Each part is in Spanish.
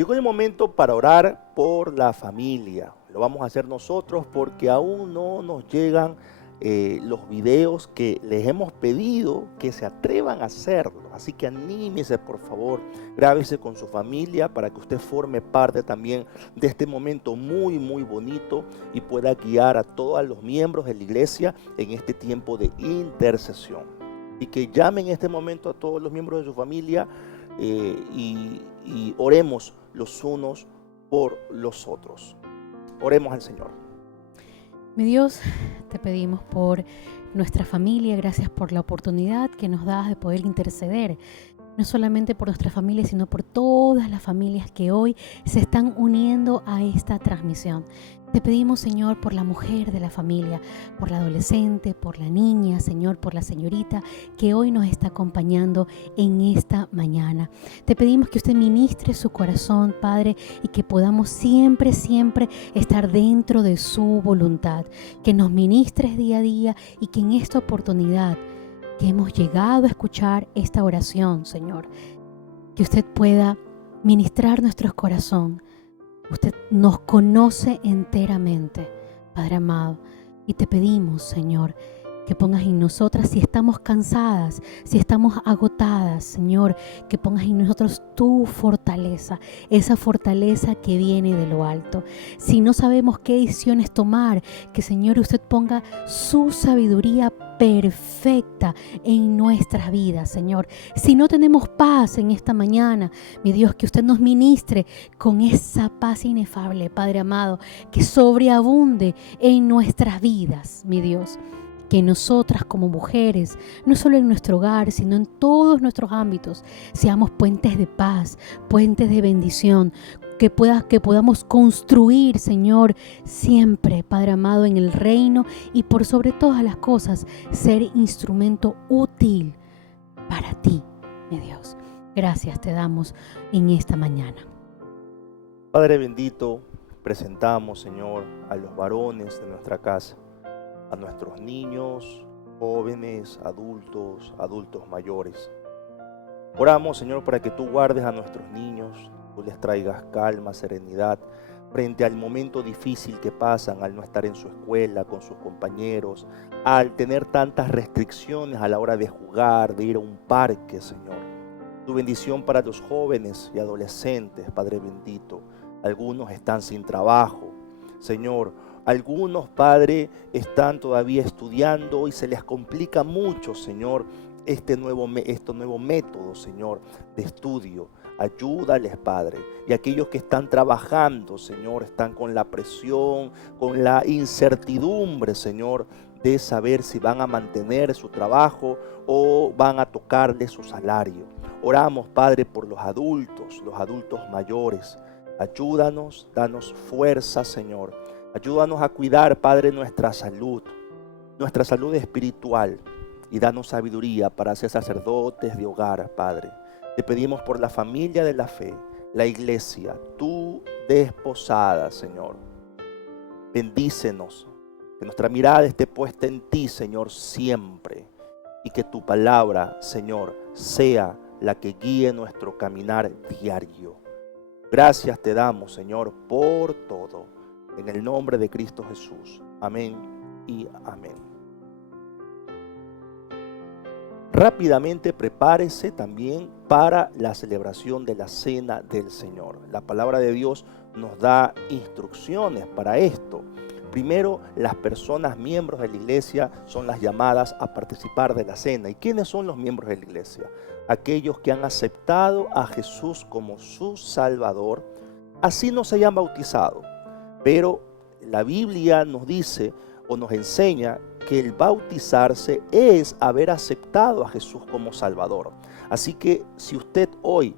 Llegó el momento para orar por la familia. Lo vamos a hacer nosotros porque aún no nos llegan los videos que les hemos pedido que se atrevan a hacerlo. Así que anímese, por favor, grábese con su familia para que usted forme parte también de este momento muy, muy bonito y pueda guiar a todos los miembros de la iglesia en este tiempo de intercesión. Y que llamen en este momento a todos los miembros de su familia y oremos los unos por los otros. Oremos al Señor. Mi Dios, te pedimos por nuestra familia, gracias por la oportunidad que nos das de poder interceder, no solamente por nuestra familia, sino por todas las familias que hoy se están uniendo a esta transmisión. Te pedimos, Señor, por la mujer de la familia, por la adolescente, por la niña, Señor, por la señorita que hoy nos está acompañando en esta mañana. Te pedimos que usted ministre su corazón, Padre, y que podamos siempre, siempre estar dentro de su voluntad. Que nos ministres día a día y que en esta oportunidad que hemos llegado a escuchar esta oración, Señor, que usted pueda ministrar nuestro corazón. Usted nos conoce enteramente, Padre amado, y te pedimos, Señor, que pongas en nosotras, si estamos cansadas, si estamos agotadas, Señor, que pongas en nosotros tu fortaleza, esa fortaleza que viene de lo alto. Si no sabemos qué decisiones tomar, que, Señor, usted ponga su sabiduría perfecta en nuestras vidas, Señor. Si no tenemos paz en esta mañana, mi Dios, que usted nos ministre con esa paz inefable, Padre amado, que sobreabunde en nuestras vidas, mi Dios. Que nosotras como mujeres, no solo en nuestro hogar, sino en todos nuestros ámbitos, seamos puentes de paz, puentes de bendición, que podamos construir, Señor, siempre, Padre amado, en el reino y por sobre todas las cosas, ser instrumento útil para ti, mi Dios. Gracias te damos en esta mañana. Padre bendito, presentamos, Señor, a los varones de nuestra casa, a nuestros niños, jóvenes, adultos mayores. Oramos, Señor, para que tú guardes a nuestros niños, tú les traigas calma, serenidad, frente al momento difícil que pasan al no estar en su escuela, con sus compañeros, al tener tantas restricciones a la hora de jugar, de ir a un parque, Señor. Tu bendición para los jóvenes y adolescentes, Padre bendito. Algunos están sin trabajo, Señor. Algunos, Padre, están todavía estudiando y se les complica mucho, Señor, este nuevo método, Señor, de estudio. Ayúdales, Padre. Y aquellos que están trabajando, Señor, están con la presión, con la incertidumbre, Señor, de saber si van a mantener su trabajo o van a tocarle su salario. Oramos, Padre, por los adultos mayores. Ayúdanos, danos fuerza, Señor. Ayúdanos a cuidar, Padre, nuestra salud espiritual, y danos sabiduría para ser sacerdotes de hogar, Padre. Te pedimos por la familia de la fe, la iglesia, tu desposada, Señor. Bendícenos, que nuestra mirada esté puesta en ti, Señor, siempre, y que tu palabra, Señor, sea la que guíe nuestro caminar diario. Gracias te damos, Señor, por todo. En el nombre de Cristo Jesús. Amén y amén. Rápidamente prepárese también para la celebración de la Cena del Señor. La palabra de Dios nos da instrucciones para esto. Primero, las personas miembros de la iglesia son las llamadas a participar de la cena. ¿Y quiénes son los miembros de la iglesia? Aquellos que han aceptado a Jesús como su Salvador, así no se hayan bautizado. Pero la Biblia nos dice o nos enseña que el bautizarse es haber aceptado a Jesús como Salvador. Así que si usted hoy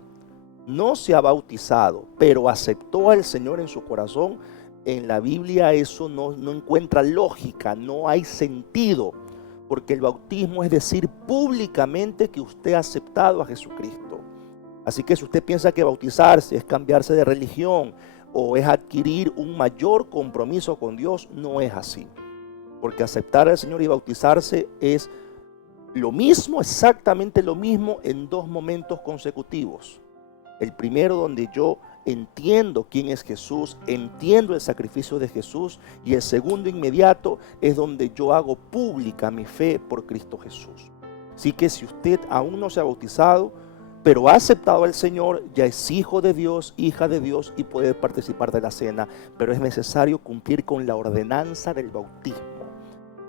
no se ha bautizado, pero aceptó al Señor en su corazón, en la Biblia eso no encuentra lógica, no hay sentido, porque el bautismo es decir públicamente que usted ha aceptado a Jesucristo. Así que si usted piensa que bautizarse es cambiarse de religión, o es adquirir un mayor compromiso con Dios, no es así. Porque aceptar al Señor y bautizarse es lo mismo, exactamente lo mismo en dos momentos consecutivos. El primero donde yo entiendo quién es Jesús, entiendo el sacrificio de Jesús, y el segundo inmediato es donde yo hago pública mi fe por Cristo Jesús. Así que si usted aún no se ha bautizado, pero ha aceptado al Señor, ya es hijo de Dios, hija de Dios y puede participar de la cena, pero es necesario cumplir con la ordenanza del bautismo.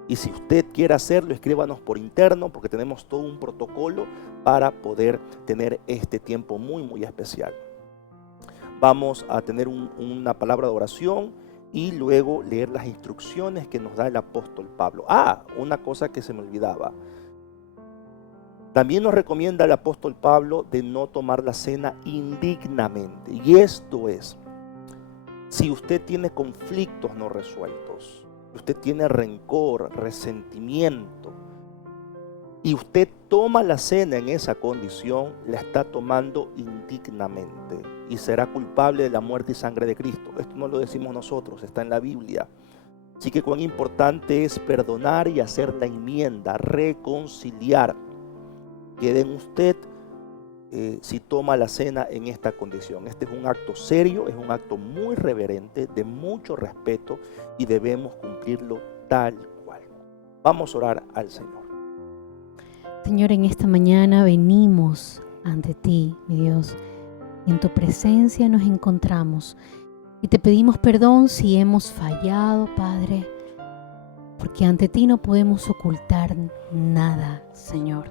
Y si usted quiere hacerlo, escríbanos por interno, porque tenemos todo un protocolo para poder tener este tiempo muy especial. Vamos a tener una palabra de oración y luego leer las instrucciones que nos da el apóstol Pablo. Una cosa que se me olvidaba. También nos recomienda el apóstol Pablo de no tomar la cena indignamente. Y esto es, si usted tiene conflictos no resueltos, usted tiene rencor, resentimiento, y usted toma la cena en esa condición, la está tomando indignamente y será culpable de la muerte y sangre de Cristo. Esto no lo decimos nosotros, está en la Biblia. Así que cuán importante es perdonar y hacer la enmienda, reconciliar. Quede en usted si toma la cena en esta condición. Este es un acto serio, es un acto muy reverente, de mucho respeto, y debemos cumplirlo tal cual. Vamos a orar al Señor. Señor, en esta mañana venimos ante ti, mi Dios. En tu presencia nos encontramos y te pedimos perdón si hemos fallado, Padre, porque ante ti no podemos ocultar nada, Señor.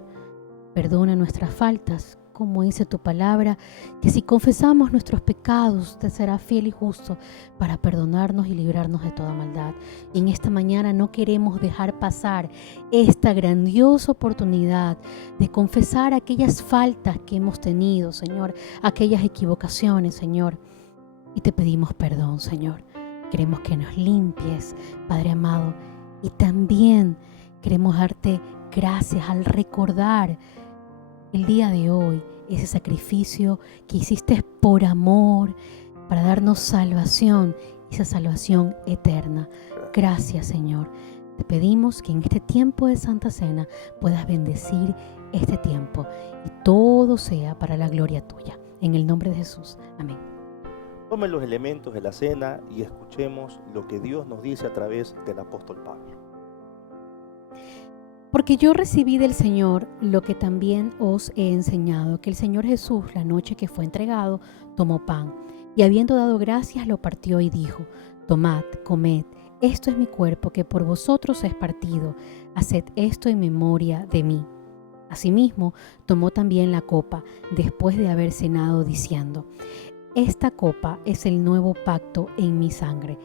Perdona nuestras faltas, como dice tu palabra, que si confesamos nuestros pecados, te será fiel y justo para perdonarnos y librarnos de toda maldad. Y en esta mañana no queremos dejar pasar esta grandiosa oportunidad de confesar aquellas faltas que hemos tenido, Señor, aquellas equivocaciones, Señor. Y te pedimos perdón, Señor. Queremos que nos limpies, Padre amado. Y también queremos darte gracias al recordar el día de hoy, ese sacrificio que hiciste por amor, para darnos salvación, esa salvación eterna. Gracias, Señor. Te pedimos que en este tiempo de Santa Cena puedas bendecir este tiempo y todo sea para la gloria tuya. En el nombre de Jesús. Amén. Tomen los elementos de la cena y escuchemos lo que Dios nos dice a través del apóstol Pablo. Porque yo recibí del Señor lo que también os he enseñado, que el Señor Jesús, la noche que fue entregado, tomó pan, y habiendo dado gracias, lo partió y dijo: tomad, comed, esto es mi cuerpo que por vosotros es partido, haced esto en memoria de mí. Asimismo, tomó también la copa, después de haber cenado, diciendo: esta copa es el nuevo pacto en mi sangre.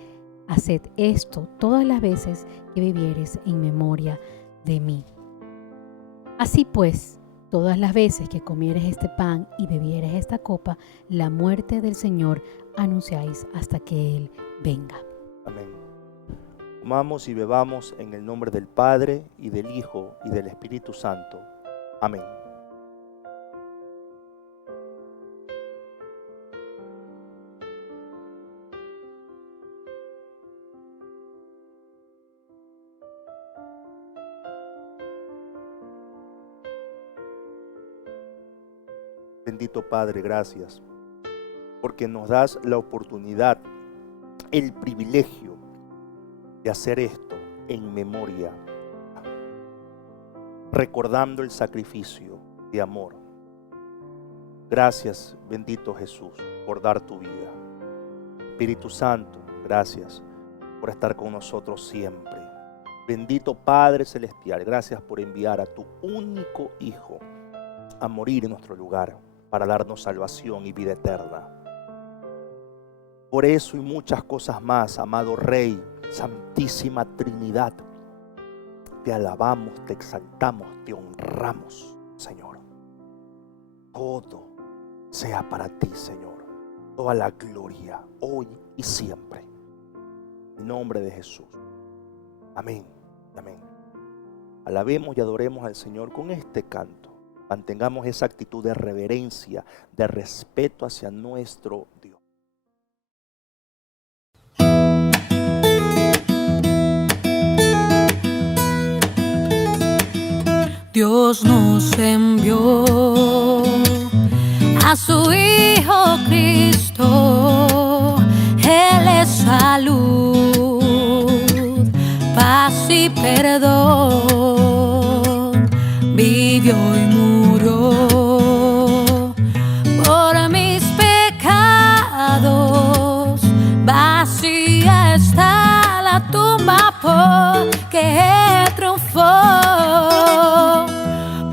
Haced esto todas las veces que bebiereis en memoria de mí. Así pues, todas las veces que comieres este pan y bebieres esta copa, la muerte del Señor anunciáis hasta que Él venga. Amén. Comamos y bebamos en el nombre del Padre, y del Hijo, y del Espíritu Santo. Amén. Bendito Padre, gracias, porque nos das la oportunidad, el privilegio de hacer esto en memoria, recordando el sacrificio de amor. Gracias, bendito Jesús, por dar tu vida. Espíritu Santo, gracias por estar con nosotros siempre. Bendito Padre Celestial, gracias por enviar a tu único Hijo a morir en nuestro lugar, para darnos salvación y vida eterna. Por eso y muchas cosas más, amado Rey, Santísima Trinidad, te alabamos, te exaltamos, te honramos, Señor. Todo sea para ti, Señor. Toda la gloria, hoy y siempre. En nombre de Jesús. Amén. Amén. Alabemos y adoremos al Señor con este canto. Mantengamos esa actitud de reverencia, de respeto hacia nuestro Dios. Dios nos envió a su Hijo Cristo perdón, vivió y murió por mis pecados. Vacía está la tumba porque Él triunfó,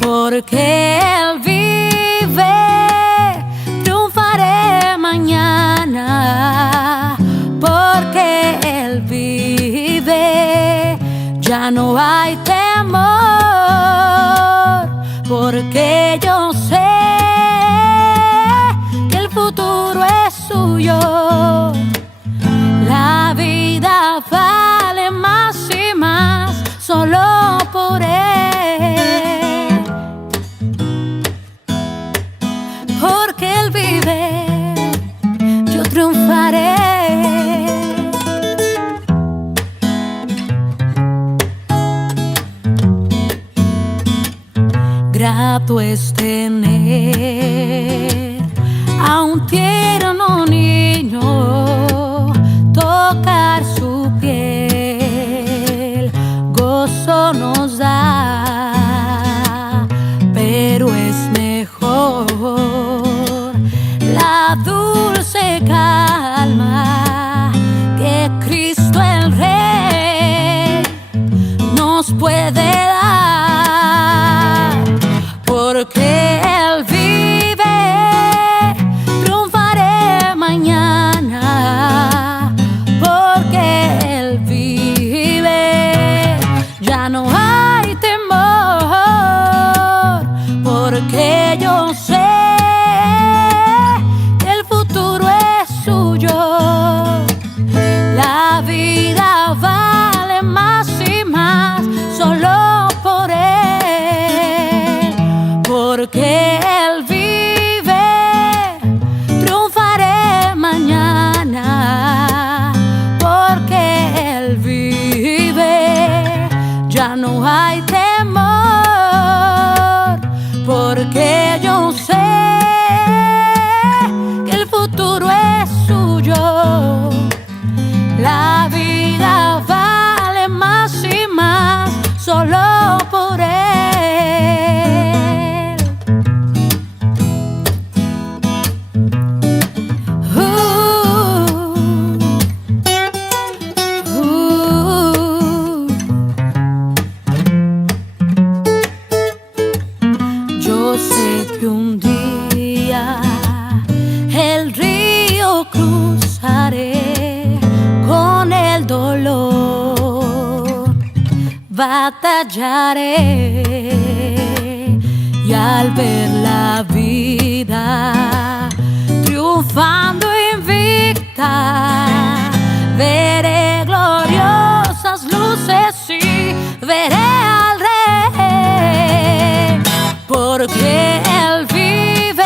porque Él vive, triunfaré mañana, porque Él vive, ya no hay temor, porque yo sé que el futuro es suyo. La vida vale más y más solo por Él, porque Él vive, yo triunfaré. Grato es tener a un tierno niño, tocar su piel, gozo nos da, pero es mejor la dulce calma que Cristo el Rey nos puede dar, porque Él vive, triunfaré mañana, porque Él vive, ya no hay temor, porque yo sé que el futuro es suyo. La vida vale más y más solo por Él, porque Él vive, triunfaré mañana, porque Él vive, ya no hay temor, porque yo sé que el futuro es suyo. La vida vale más y más solo por Él. Yo sé que un día el río cruzaré con el dolor, batallaré, y al ver la vida triunfando invicta, veré gloriosas luces y veré al Rey, porque Él vive,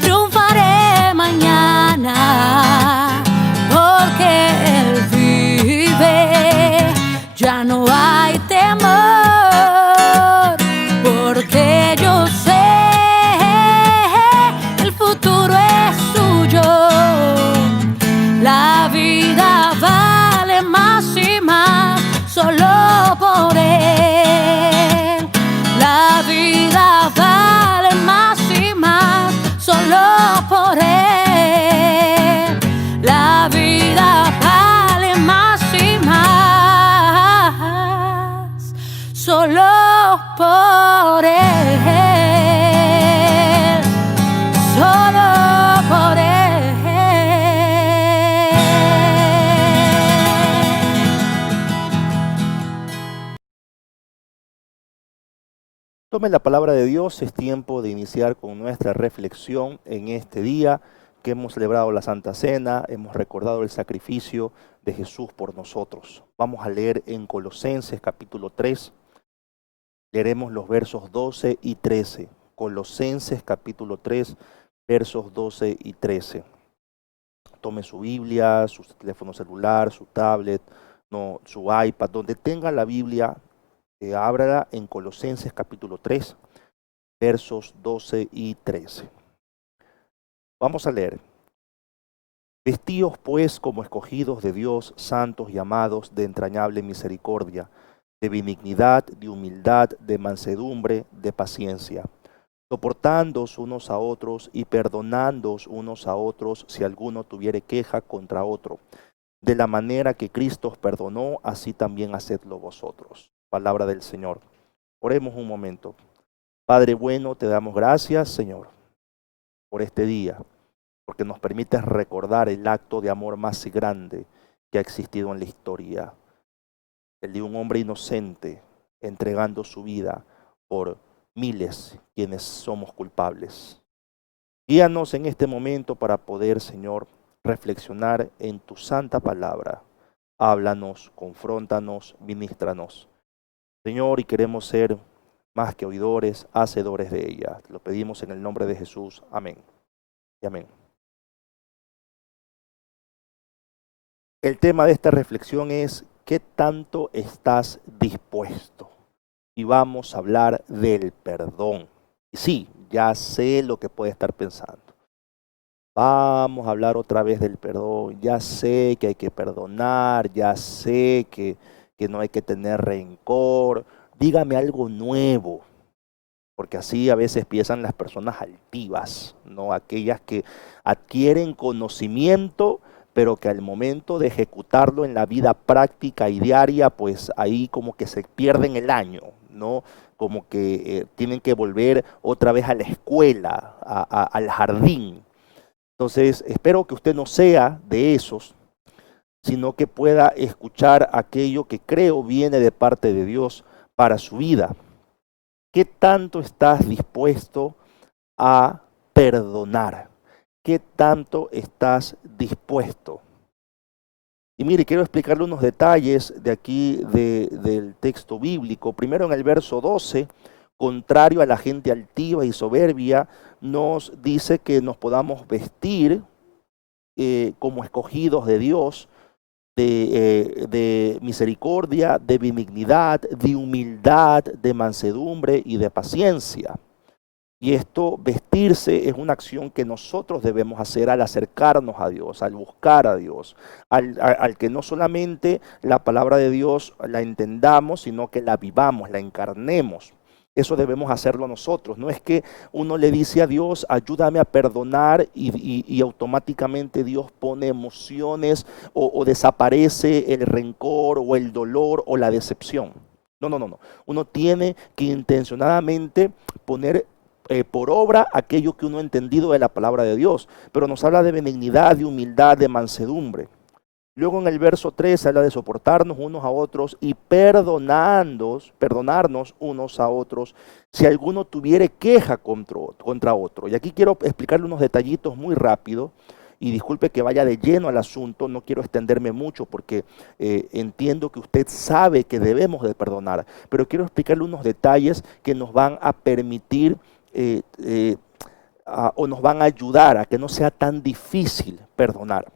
triunfaré mañana, porque Él vive, ya no hay temor, porque yo sé el futuro es suyo. La vida vale más y más solo por Él. La vida vale más y más solo por Él. La vida vale más y más solo por Él. Solo por Él. Tome la palabra de Dios, es tiempo de iniciar con nuestra reflexión en este día que hemos celebrado la Santa Cena, hemos recordado el sacrificio de Jesús por nosotros. Vamos a leer en Colosenses capítulo 3, leeremos los versos 12 y 13. Colosenses capítulo 3, versos 12 y 13. Tome su Biblia, su teléfono celular, su tablet, su iPad, donde tenga la Biblia. Ábrala en Colosenses capítulo 3, versos 12 y 13. Vamos a leer. Vestíos pues como escogidos de Dios, santos y amados, de entrañable misericordia, de benignidad, de humildad, de mansedumbre, de paciencia, soportándoos unos a otros y perdonándoos unos a otros si alguno tuviere queja contra otro. De la manera que Cristo os perdonó, así también hacedlo vosotros. Palabra del Señor. Oremos un momento. Padre bueno, te damos gracias, Señor, por este día, porque nos permites recordar el acto de amor más grande que ha existido en la historia, el de un hombre inocente entregando su vida por miles quienes somos culpables. Guíanos en este momento para poder, Señor, reflexionar en tu santa palabra. Háblanos, confróntanos, ministranos. Señor, y queremos ser más que oidores, hacedores de ella. Lo pedimos en el nombre de Jesús. Amén. Y amén. El tema de esta reflexión es ¿qué tanto estás dispuesto? Y vamos a hablar del perdón. Y sí, ya sé lo que puede estar pensando. Vamos a hablar otra vez del perdón. Ya sé que hay que perdonar, ya sé que no hay que tener rencor. Dígame algo nuevo. Porque así a veces piensan las personas altivas, ¿no? Aquellas que adquieren conocimiento, pero que al momento de ejecutarlo en la vida práctica y diaria, pues ahí como que se pierden el año, ¿no? Como que tienen que volver otra vez a la escuela, al jardín. Entonces, espero que usted no sea de esos, sino que pueda escuchar aquello que creo viene de parte de Dios para su vida. ¿Qué tanto estás dispuesto a perdonar? ¿Qué tanto estás dispuesto? Y mire, quiero explicarle unos detalles de aquí del texto bíblico. Primero en el verso 12, contrario a la gente altiva y soberbia, nos dice que nos podamos vestir como escogidos de Dios, de misericordia, de benignidad, de humildad, de mansedumbre y de paciencia. Y esto, vestirse, es una acción que nosotros debemos hacer al acercarnos a Dios, al buscar a Dios, al que no solamente la palabra de Dios la entendamos, sino que la vivamos, la encarnemos. Eso debemos hacerlo nosotros. No es que uno le dice a Dios, ayúdame a perdonar y automáticamente Dios pone emociones o desaparece el rencor o el dolor o la decepción. No. Uno tiene que intencionadamente poner por obra aquello que uno ha entendido de la palabra de Dios. Pero nos habla de benignidad, de humildad, de mansedumbre. Luego en el verso 3 habla de soportarnos unos a otros y perdonarnos unos a otros si alguno tuviere queja contra otro. Y aquí quiero explicarle unos detallitos muy rápido y disculpe que vaya de lleno al asunto, no quiero extenderme mucho porque entiendo que usted sabe que debemos de perdonar, pero quiero explicarle unos detalles que nos van a permitir o nos van a ayudar a que no sea tan difícil perdonar.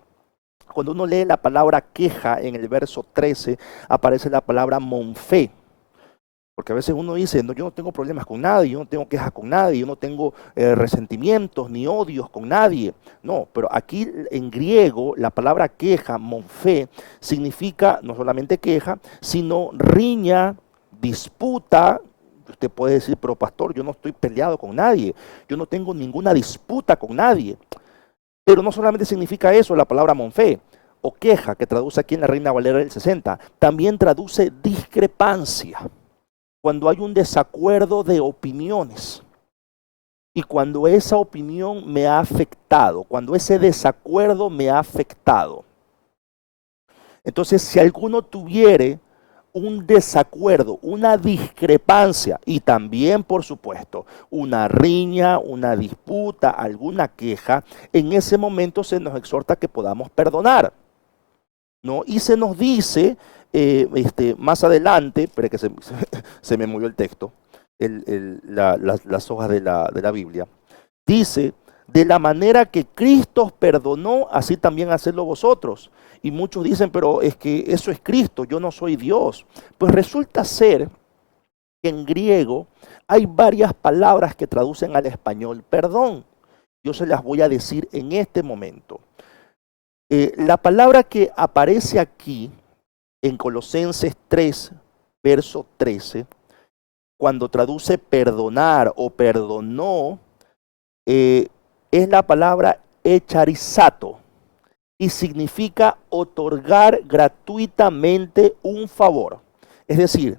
Cuando uno lee la palabra queja en el verso 13, aparece la palabra monfé. Porque a veces uno dice, no, yo no tengo problemas con nadie, yo no tengo quejas con nadie, yo no tengo resentimientos ni odios con nadie. No, pero aquí en griego la palabra queja, monfé, significa no solamente queja, sino riña, disputa. Usted puede decir, pero pastor, yo no estoy peleado con nadie, yo no tengo ninguna disputa con nadie. Pero no solamente significa eso la palabra monfé o queja, que traduce aquí en la Reina Valera del 60, también traduce discrepancia. Cuando hay un desacuerdo de opiniones y cuando esa opinión me ha afectado, cuando ese desacuerdo me ha afectado. Entonces, si alguno tuviere un desacuerdo, una discrepancia y también, por supuesto, una riña, una disputa, alguna queja, en ese momento se nos exhorta que podamos perdonar, ¿no? Y se nos dice más adelante, espera que se me movió el texto, las hojas de la Biblia, dice, de la manera que Cristo os perdonó, así también hacedlo vosotros. Y muchos dicen, pero es que eso es Cristo, yo no soy Dios. Pues resulta ser que en griego hay varias palabras que traducen al español perdón. Yo se las voy a decir en este momento. La palabra que aparece aquí en Colosenses 3, verso 13, cuando traduce perdonar o perdonó, es la palabra echarizato y significa otorgar gratuitamente un favor. Es decir,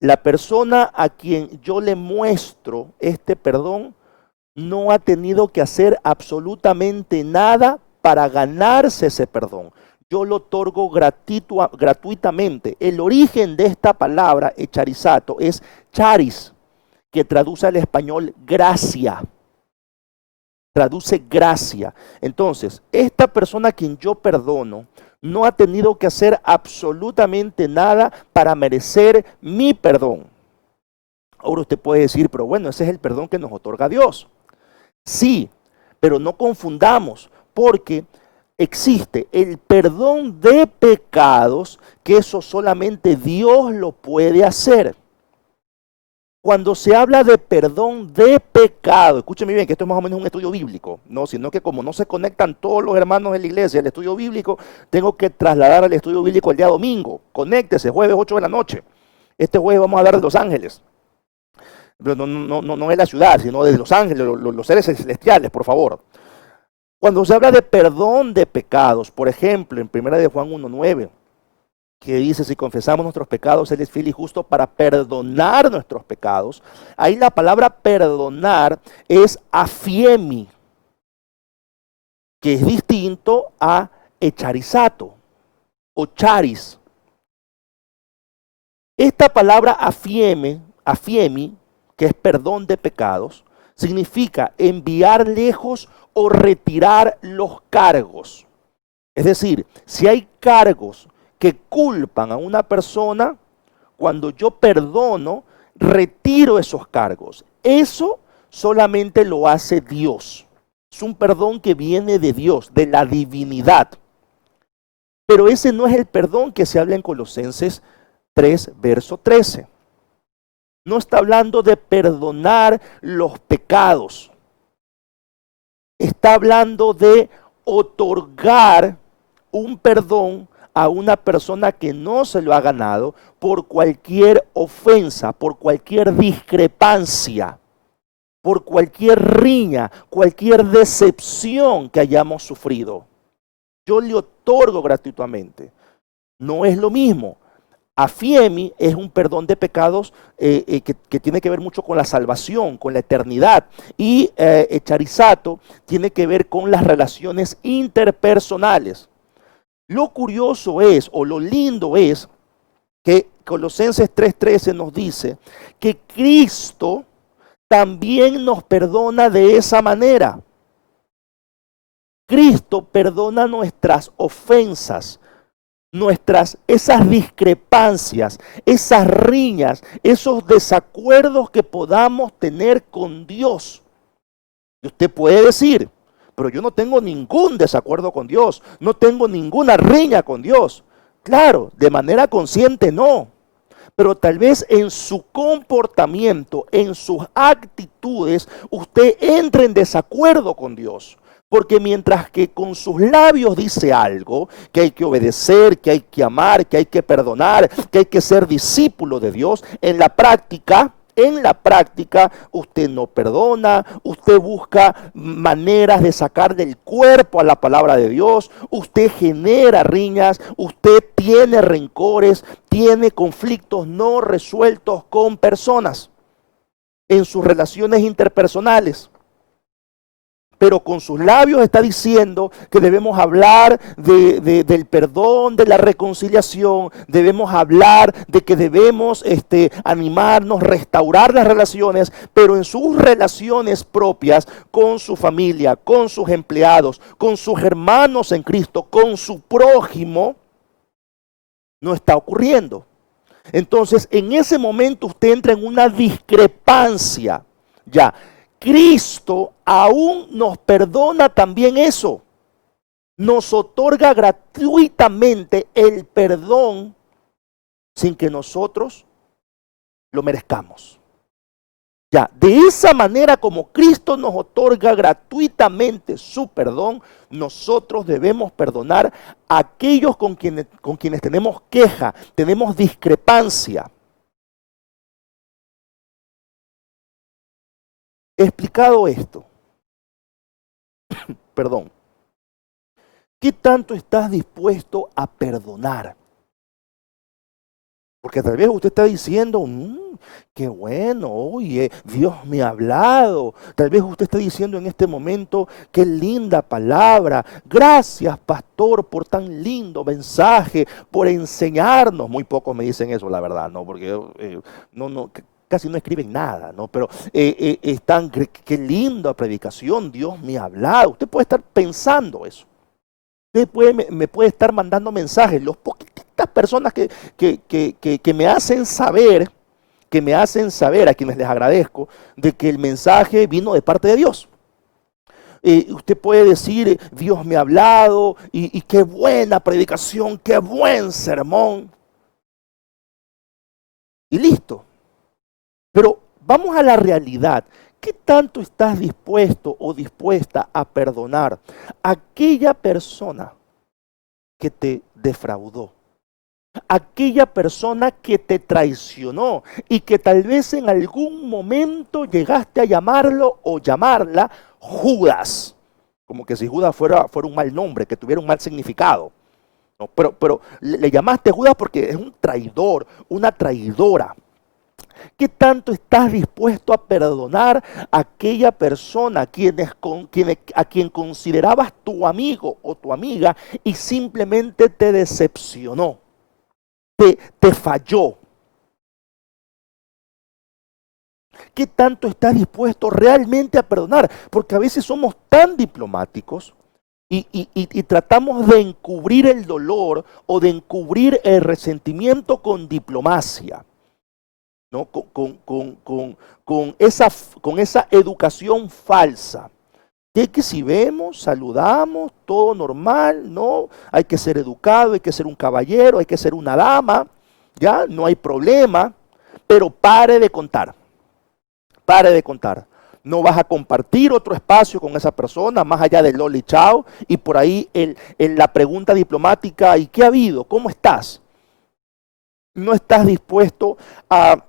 la persona a quien yo le muestro este perdón no ha tenido que hacer absolutamente nada para ganarse ese perdón. Yo lo otorgo gratuitamente. El origen de esta palabra, echarizato, es charis, que traduce al español gracia. Traduce gracia. Entonces, esta persona a quien yo perdono no ha tenido que hacer absolutamente nada para merecer mi perdón. Ahora usted puede decir, pero bueno, ese es el perdón que nos otorga Dios. Sí, pero no confundamos, porque existe el perdón de pecados, que eso solamente Dios lo puede hacer. Cuando se habla de perdón de pecado, escúcheme bien que esto es más o menos un estudio bíblico, no, sino que como no se conectan todos los hermanos de la iglesia al estudio bíblico, tengo que trasladar al estudio bíblico el día domingo. Conéctese, jueves 8 de la noche. Este jueves vamos a hablar de Los Ángeles. Pero no es la ciudad, sino de Los Ángeles, los seres celestiales, por favor. Cuando se habla de perdón de pecados, por ejemplo, en 1 de Juan 1:9, que dice, si confesamos nuestros pecados, Él es fiel y justo para perdonar nuestros pecados. Ahí la palabra perdonar es afiemi, que es distinto a echarizato o charis. Esta palabra afiemi, que es perdón de pecados, significa enviar lejos o retirar los cargos. Es decir, si hay cargos que culpan a una persona, cuando yo perdono, retiro esos cargos. Eso solamente lo hace Dios. Es un perdón que viene de Dios, de la divinidad. Pero ese no es el perdón que se habla en Colosenses 3, verso 13. No está hablando de perdonar los pecados. Está hablando de otorgar un perdón a una persona que no se lo ha ganado por cualquier ofensa, por cualquier discrepancia, por cualquier riña, cualquier decepción que hayamos sufrido. Yo le otorgo gratuitamente. No es lo mismo. Afiemi es un perdón de pecados que tiene que ver mucho con la salvación, con la eternidad. Y echarizato tiene que ver con las relaciones interpersonales. Lo curioso es, o lo lindo es, que Colosenses 3:13 nos dice que Cristo también nos perdona de esa manera. Cristo perdona nuestras ofensas, esas discrepancias, esas riñas, esos desacuerdos que podamos tener con Dios. Y usted puede decir, pero yo no tengo ningún desacuerdo con Dios, no tengo ninguna riña con Dios. Claro, de manera consciente no, pero tal vez en su comportamiento, en sus actitudes, usted entre en desacuerdo con Dios. Porque mientras que con sus labios dice algo, que hay que obedecer, que hay que amar, que hay que perdonar, que hay que ser discípulo de Dios, en la práctica usted no perdona, usted busca maneras de sacar del cuerpo a la palabra de Dios, usted genera riñas, usted tiene rencores, tiene conflictos no resueltos con personas en sus relaciones interpersonales. Pero con sus labios está diciendo que debemos hablar del perdón, de la reconciliación, debemos hablar de que debemos animarnos, restaurar las relaciones, pero en sus relaciones propias, con su familia, con sus empleados, con sus hermanos en Cristo, con su prójimo, no está ocurriendo. Entonces, en ese momento usted entra en una discrepancia, ya. Cristo aún nos perdona también eso. Nos otorga gratuitamente el perdón sin que nosotros lo merezcamos. Ya, de esa manera como Cristo nos otorga gratuitamente su perdón, nosotros debemos perdonar a aquellos con quienes tenemos queja, tenemos discrepancia. He explicado esto. Perdón. ¿Qué tanto estás dispuesto a perdonar? Porque tal vez usted está diciendo, qué bueno, oye, Dios me ha hablado. Tal vez usted está diciendo en este momento, qué linda palabra. Gracias, pastor, por tan lindo mensaje, por enseñarnos. Muy pocos me dicen eso, la verdad, ¿no? Porque casi no escriben nada, ¿no? Pero están, qué linda predicación, Dios me ha hablado. Usted puede estar pensando eso. Usted me puede estar mandando mensajes. Los poquitas personas que me hacen saber, a quienes les agradezco, de que el mensaje vino de parte de Dios. Usted puede decir, Dios me ha hablado, y qué buena predicación, qué buen sermón. Y listo. Pero vamos a la realidad. ¿Qué tanto estás dispuesto o dispuesta a perdonar a aquella persona que te defraudó? Aquella persona que te traicionó y que tal vez en algún momento llegaste a llamarlo o llamarla Judas. Como que si Judas fuera un mal nombre, que tuviera un mal significado. No, pero le llamaste Judas porque es un traidor, una traidora. ¿Qué tanto estás dispuesto a perdonar a aquella persona a quien considerabas tu amigo o tu amiga y simplemente te decepcionó, te falló? ¿Qué tanto estás dispuesto realmente a perdonar? Porque a veces somos tan diplomáticos y tratamos de encubrir el dolor o de encubrir el resentimiento con diplomacia. ¿No? Con esa educación falsa. Que si vemos, saludamos, todo normal, ¿no? Hay que ser educado, hay que ser un caballero, hay que ser una dama, ¿ya? No hay problema, pero pare de contar. Pare de contar. No vas a compartir otro espacio con esa persona, más allá del loli chao, y por ahí la pregunta diplomática, ¿y qué ha habido? ¿Cómo estás? No estás dispuesto a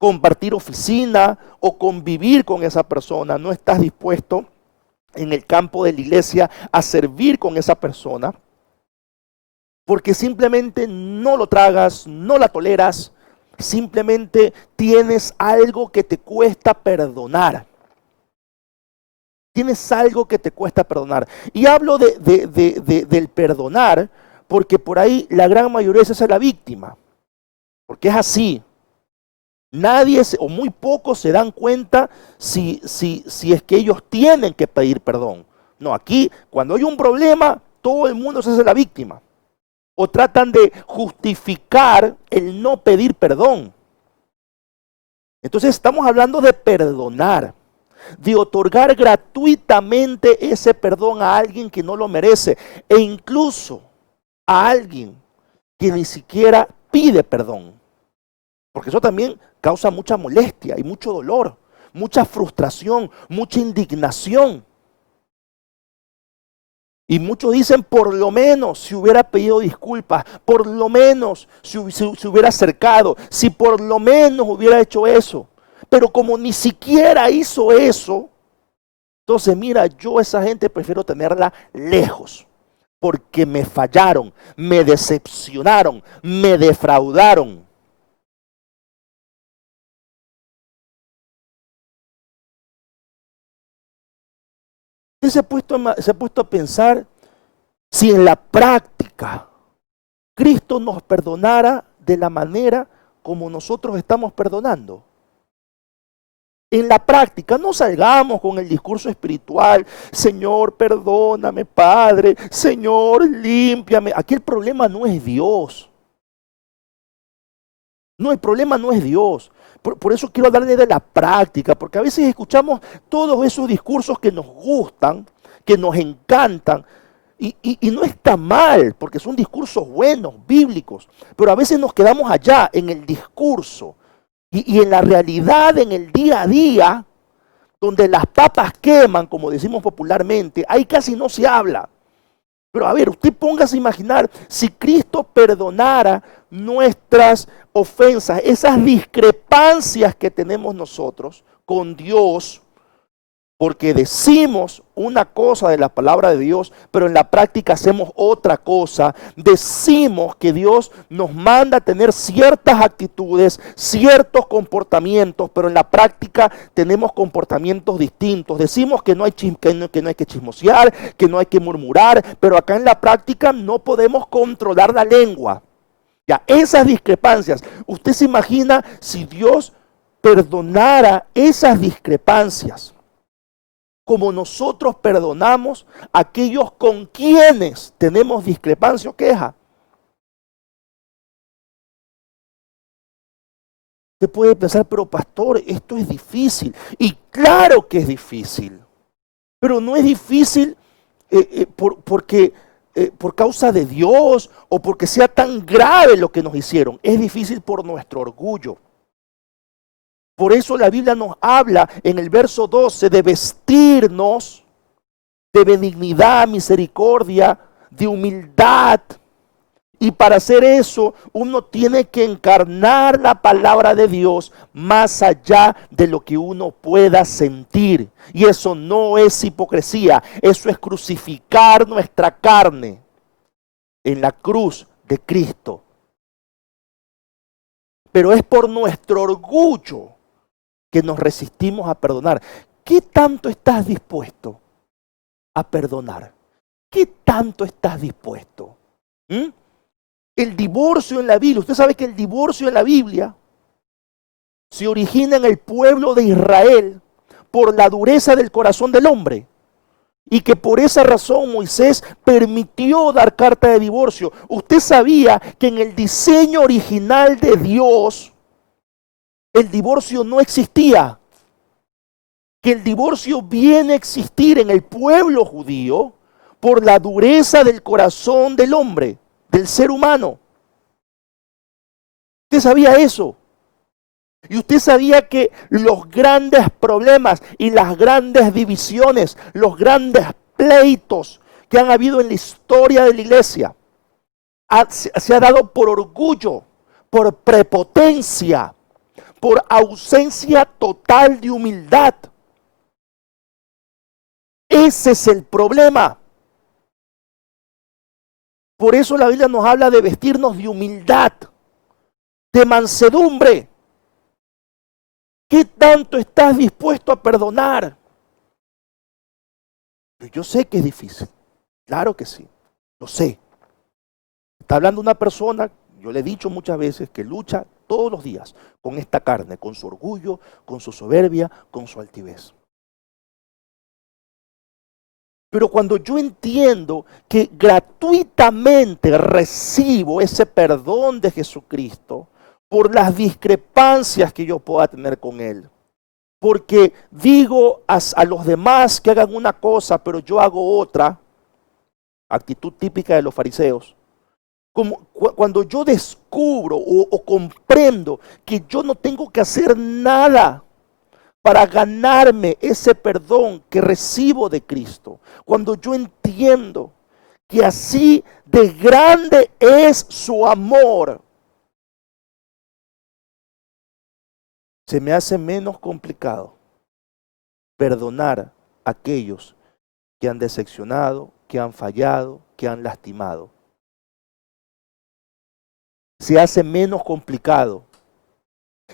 compartir oficina o convivir con esa persona, no estás dispuesto en el campo de la iglesia a servir con esa persona, porque simplemente no lo tragas, no la toleras, simplemente tienes algo que te cuesta perdonar. Tienes algo que te cuesta perdonar. Y hablo del perdonar, porque por ahí la gran mayoría es la víctima, porque es así. Nadie o muy pocos se dan cuenta si es que ellos tienen que pedir perdón. No, aquí cuando hay un problema, todo el mundo se hace la víctima. O tratan de justificar el no pedir perdón. Entonces estamos hablando de perdonar, de otorgar gratuitamente ese perdón a alguien que no lo merece, e incluso a alguien que ni siquiera pide perdón. Porque eso también causa mucha molestia y mucho dolor, mucha frustración, mucha indignación. Y muchos dicen, por lo menos si hubiera pedido disculpas, por lo menos si hubiera acercado, si por lo menos hubiera hecho eso. Pero como ni siquiera hizo eso, entonces mira, yo a esa gente prefiero tenerla lejos. Porque me fallaron, me decepcionaron, me defraudaron. Usted se ha puesto a pensar si en la práctica Cristo nos perdonara de la manera como nosotros estamos perdonando. En la práctica, no salgamos con el discurso espiritual, Señor, perdóname, Padre, Señor, límpiame. Aquí el problema no es Dios. No, el problema no es Dios. Por eso quiero hablarle de la práctica, porque a veces escuchamos todos esos discursos que nos gustan, que nos encantan, y no está mal, porque son discursos buenos, bíblicos, pero a veces nos quedamos allá en el discurso. Y en la realidad, en el día a día, donde las papas queman, como decimos popularmente, ahí casi no se habla. Pero a ver, usted póngase a imaginar, si Cristo perdonara nuestras ofensas, esas discrepancias que tenemos nosotros con Dios, porque decimos una cosa de la palabra de Dios, pero en la práctica hacemos otra cosa. Decimos que Dios nos manda a tener ciertas actitudes, ciertos comportamientos, pero en la práctica tenemos comportamientos distintos. Decimos que no hay que chismosear, que no hay que murmurar, pero acá en la práctica no podemos controlar la lengua. Ya, esas discrepancias, usted se imagina si Dios perdonara esas discrepancias, como nosotros perdonamos a aquellos con quienes tenemos discrepancia o queja. Usted puede pensar, pero pastor, esto es difícil. Y claro que es difícil. Pero no es difícil por causa de Dios o porque sea tan grave lo que nos hicieron. Es difícil por nuestro orgullo. Por eso la Biblia nos habla en el verso 12 de vestirnos de benignidad, misericordia, de humildad. Y para hacer eso, uno tiene que encarnar la palabra de Dios más allá de lo que uno pueda sentir. Y eso no es hipocresía, eso es crucificar nuestra carne en la cruz de Cristo. Pero es por nuestro orgullo que nos resistimos a perdonar. ¿Qué tanto estás dispuesto a perdonar? ¿Qué tanto estás dispuesto? El divorcio en la Biblia, usted sabe que el divorcio en la Biblia se origina en el pueblo de Israel por la dureza del corazón del hombre. Y que por esa razón Moisés permitió dar carta de divorcio. Usted sabía que en el diseño original de Dios, el divorcio no existía. Que el divorcio viene a existir en el pueblo judío por la dureza del corazón del hombre, del ser humano. ¿Usted sabía eso? Y usted sabía que los grandes problemas y las grandes divisiones, los grandes pleitos que han habido en la historia de la iglesia, se ha dado por orgullo, por prepotencia, por ausencia total de humildad. Ese es el problema. Por eso la Biblia nos habla de vestirnos de humildad, de mansedumbre. ¿Qué tanto estás dispuesto a perdonar? Yo sé que es difícil, claro que sí, lo sé. Está hablando una persona, yo le he dicho muchas veces, que lucha todos los días con esta carne, con su orgullo, con su soberbia, con su altivez. Pero cuando yo entiendo que gratuitamente recibo ese perdón de Jesucristo por las discrepancias que yo pueda tener con Él, porque digo a los demás que hagan una cosa, pero yo hago otra, actitud típica de los fariseos, como cuando yo descubro o comprendo que yo no tengo que hacer nada para ganarme ese perdón que recibo de Cristo, cuando yo entiendo que así de grande es su amor, se me hace menos complicado perdonar a aquellos que han decepcionado, que han fallado, que han lastimado. Se hace menos complicado.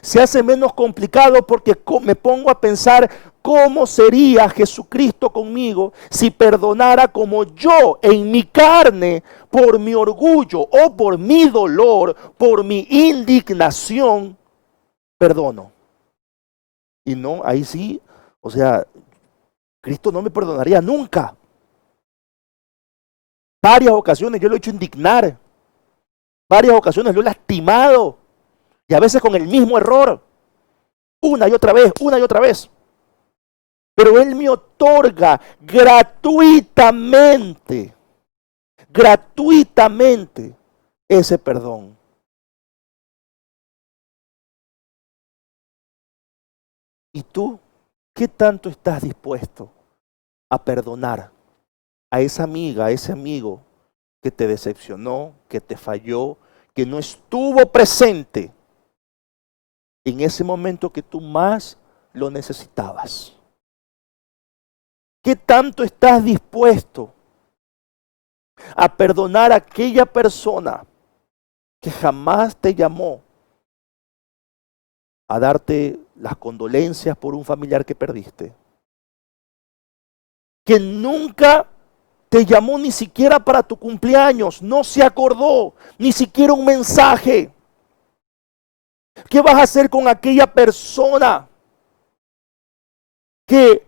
Se hace menos complicado porque me pongo a pensar cómo sería Jesucristo conmigo si perdonara como yo en mi carne, por mi orgullo o por mi dolor, por mi indignación, perdono. Y no, ahí sí, o sea, Cristo no me perdonaría nunca. Varias ocasiones yo lo he hecho indignar. Varias ocasiones lo he lastimado. Y a veces con el mismo error. Una y otra vez, una y otra vez. Pero Él me otorga gratuitamente ese perdón. ¿Y tú qué tanto estás dispuesto a perdonar a esa amiga, a ese amigo que te decepcionó, que te falló, que no estuvo presente en ese momento que tú más lo necesitabas? ¿Qué tanto estás dispuesto a perdonar a aquella persona que jamás te llamó a darte las condolencias por un familiar que perdiste? Que nunca te llamó ni siquiera para tu cumpleaños, no se acordó, ni siquiera un mensaje. ¿Qué vas a hacer con aquella persona que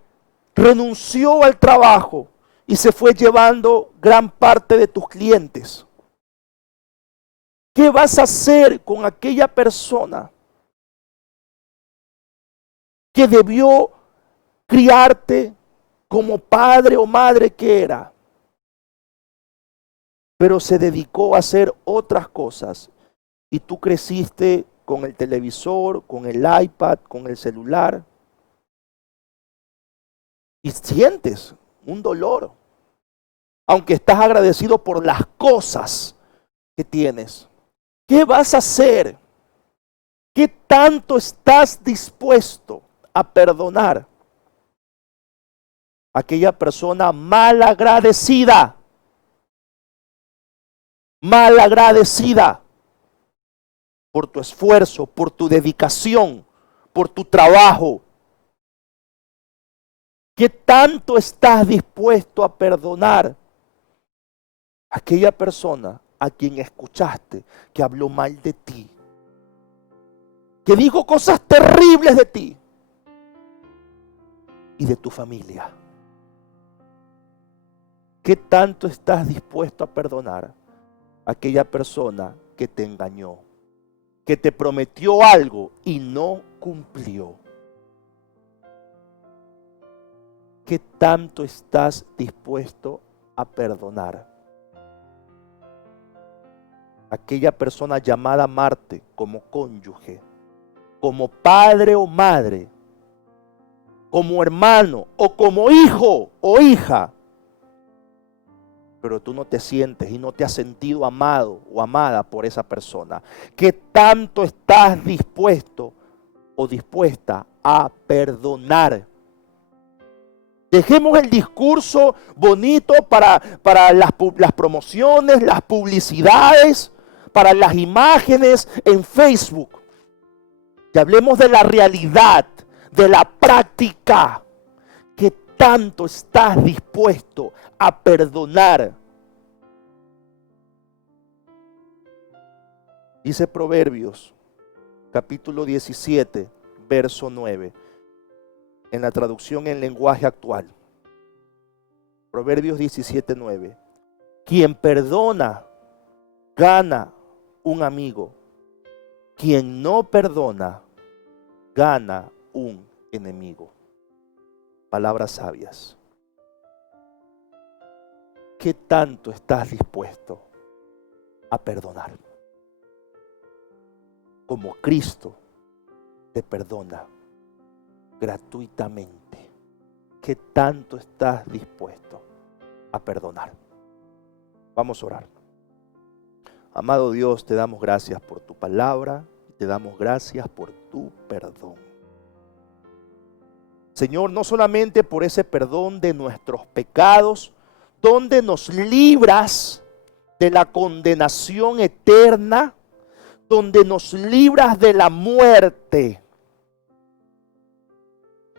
renunció al trabajo y se fue llevando gran parte de tus clientes? ¿Qué vas a hacer con aquella persona que debió criarte como padre o madre que era, pero se dedicó a hacer otras cosas y tú creciste con el televisor, con el iPad, con el celular y sientes un dolor, aunque estás agradecido por las cosas que tienes? ¿Qué vas a hacer? ¿Qué tanto estás dispuesto a perdonar a aquella persona malagradecida? Malagradecida por tu esfuerzo, por tu dedicación, por tu trabajo. ¿Qué tanto estás dispuesto a perdonar a aquella persona a quien escuchaste que habló mal de ti, que dijo cosas terribles de ti y de tu familia? ¿Qué tanto estás dispuesto a perdonar a aquella persona que te engañó, que te prometió algo y no cumplió? ¿Qué tanto estás dispuesto a perdonar a aquella persona llamada Marte como cónyuge, como padre o madre, como hermano o como hijo o hija, pero tú no te sientes y no te has sentido amado o amada por esa persona? ¿Qué tanto estás dispuesto o dispuesta a perdonar? Dejemos el discurso bonito para las promociones, las publicidades, para las imágenes en Facebook. Y hablemos de la realidad, de la práctica. ¿Qué tanto estás dispuesto a perdonar? Dice Proverbios, capítulo 17, verso 9. En la traducción en lenguaje actual. Proverbios 17:9. Quien perdona, gana un amigo. Quien no perdona, gana un enemigo. Palabras sabias. ¿Qué tanto estás dispuesto a perdonar? Como Cristo te perdona gratuitamente. ¿Qué tanto estás dispuesto a perdonar? Vamos a orar. Amado Dios, te damos gracias por tu palabra, te damos gracias por tu perdón. Señor, no solamente por ese perdón de nuestros pecados, donde nos libras de la condenación eterna, donde nos libras de la muerte,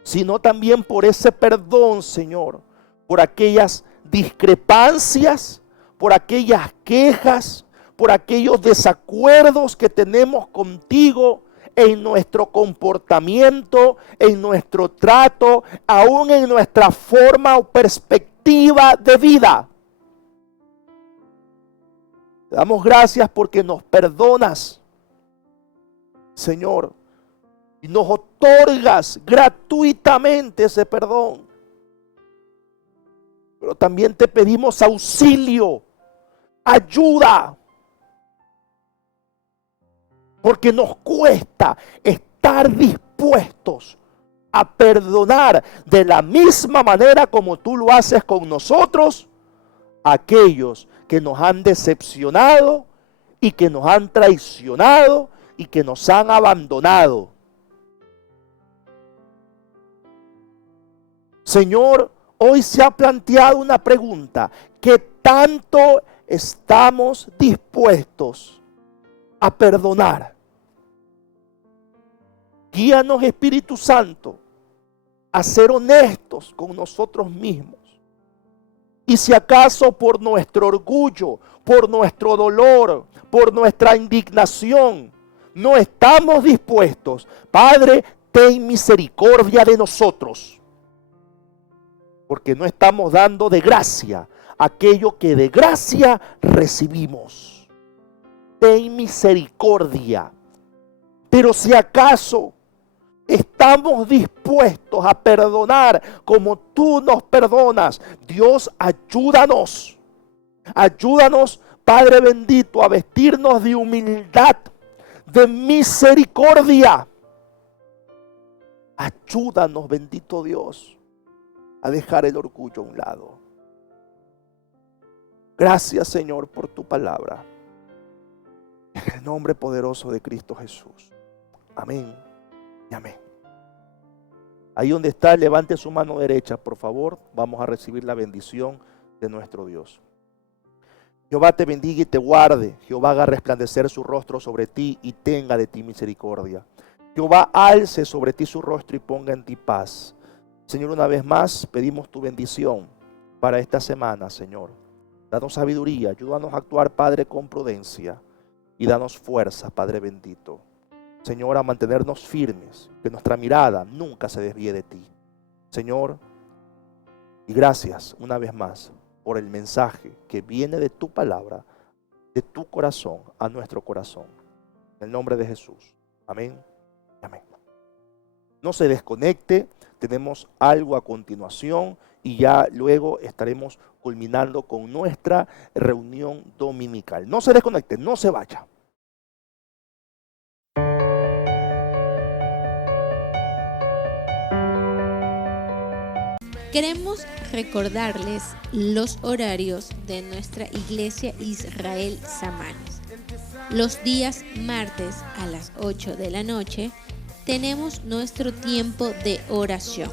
sino también por ese perdón, Señor, por aquellas discrepancias, por aquellas quejas, por aquellos desacuerdos que tenemos contigo en nuestro comportamiento, en nuestro trato, aún en nuestra forma o perspectiva de vida. Te damos gracias porque nos perdonas, Señor, y nos otorgas gratuitamente ese perdón. Pero también te pedimos auxilio, ayuda, porque nos cuesta estar dispuestos a perdonar de la misma manera como tú lo haces con nosotros, a aquellos que nos han decepcionado y que nos han traicionado y que nos han abandonado. Señor, hoy se ha planteado una pregunta: ¿qué tanto estamos dispuestos a perdonar? Guíanos, Espíritu Santo, a ser honestos con nosotros mismos. Y si acaso por nuestro orgullo, por nuestro dolor, por nuestra indignación, no estamos dispuestos, Padre, ten misericordia de nosotros. Porque no estamos dando de gracia aquello que de gracia recibimos. Ten misericordia. Pero si acaso estamos dispuestos a perdonar como tú nos perdonas, Dios, ayúdanos. Ayúdanos, Padre bendito, a vestirnos de humildad, de misericordia. Ayúdanos, bendito Dios, a dejar el orgullo a un lado. Gracias, Señor, por tu palabra. En el nombre poderoso de Cristo Jesús. Amén y amén. Ahí donde está, levante su mano derecha, por favor. Vamos a recibir la bendición de nuestro Dios. Jehová te bendiga y te guarde. Jehová haga resplandecer su rostro sobre ti y tenga de ti misericordia. Jehová alce sobre ti su rostro y ponga en ti paz. Señor, una vez más pedimos tu bendición para esta semana, Señor. Danos sabiduría, ayúdanos a actuar, Padre, con prudencia. Y danos fuerza, Padre bendito. Señor, a mantenernos firmes, que nuestra mirada nunca se desvíe de ti. Señor, y gracias una vez más por el mensaje que viene de tu palabra, de tu corazón a nuestro corazón. En el nombre de Jesús. Amén. Amén. No se desconecte, tenemos algo a continuación y ya luego estaremos culminando con nuestra reunión dominical. No se desconecte, no se vaya. Queremos recordarles los horarios de nuestra iglesia Israel Samanes. Los días martes a las 8 de la noche tenemos nuestro tiempo de oración,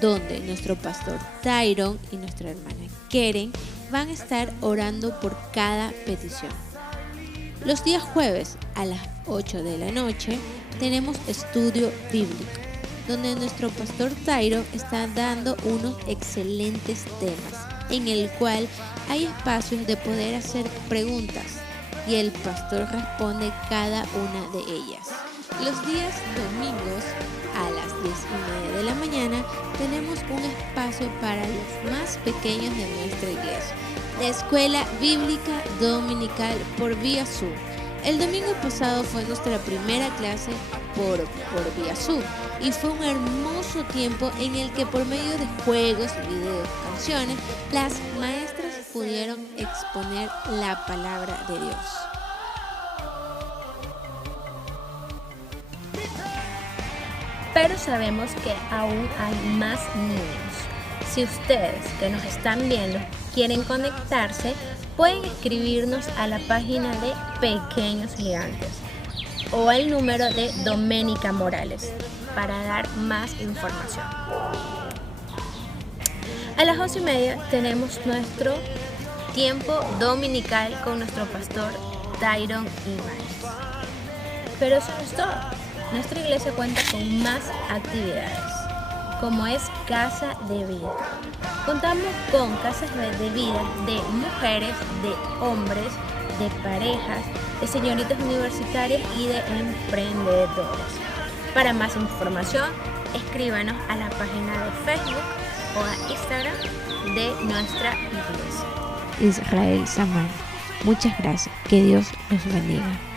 donde nuestro pastor Tyron y nuestra hermana Keren van a estar orando por cada petición. Los días jueves a las 8 de la noche tenemos estudio bíblico, donde nuestro pastor Tyron está dando unos excelentes temas, en el cual hay espacios de poder hacer preguntas y el pastor responde cada una de ellas. Los días domingos a las 10:30 de la mañana tenemos un espacio para los más pequeños de nuestra iglesia, la Escuela Bíblica Dominical por vía Zoom. El domingo pasado fue nuestra primera clase por vía Zoom y fue un hermoso tiempo en el que por medio de juegos, videos, canciones, las maestras pudieron exponer la palabra de Dios. Pero sabemos que aún hay más niños. Si ustedes que nos están viendo quieren conectarse, pueden escribirnos a la página de Pequeños Gigantes o al número de Doménica Morales para dar más información. A las 11:30 tenemos nuestro tiempo dominical con nuestro pastor Tyron Ibáñez. Pero eso no es todo. Nuestra iglesia cuenta con más actividades, como es Casa de Vida. Contamos con casas de vida de mujeres, de hombres, de parejas, de señoritas universitarias y de emprendedores. Para más información, escríbanos a la página de Facebook o a Instagram de nuestra iglesia. Israel Samanes. Muchas gracias. Que Dios los bendiga.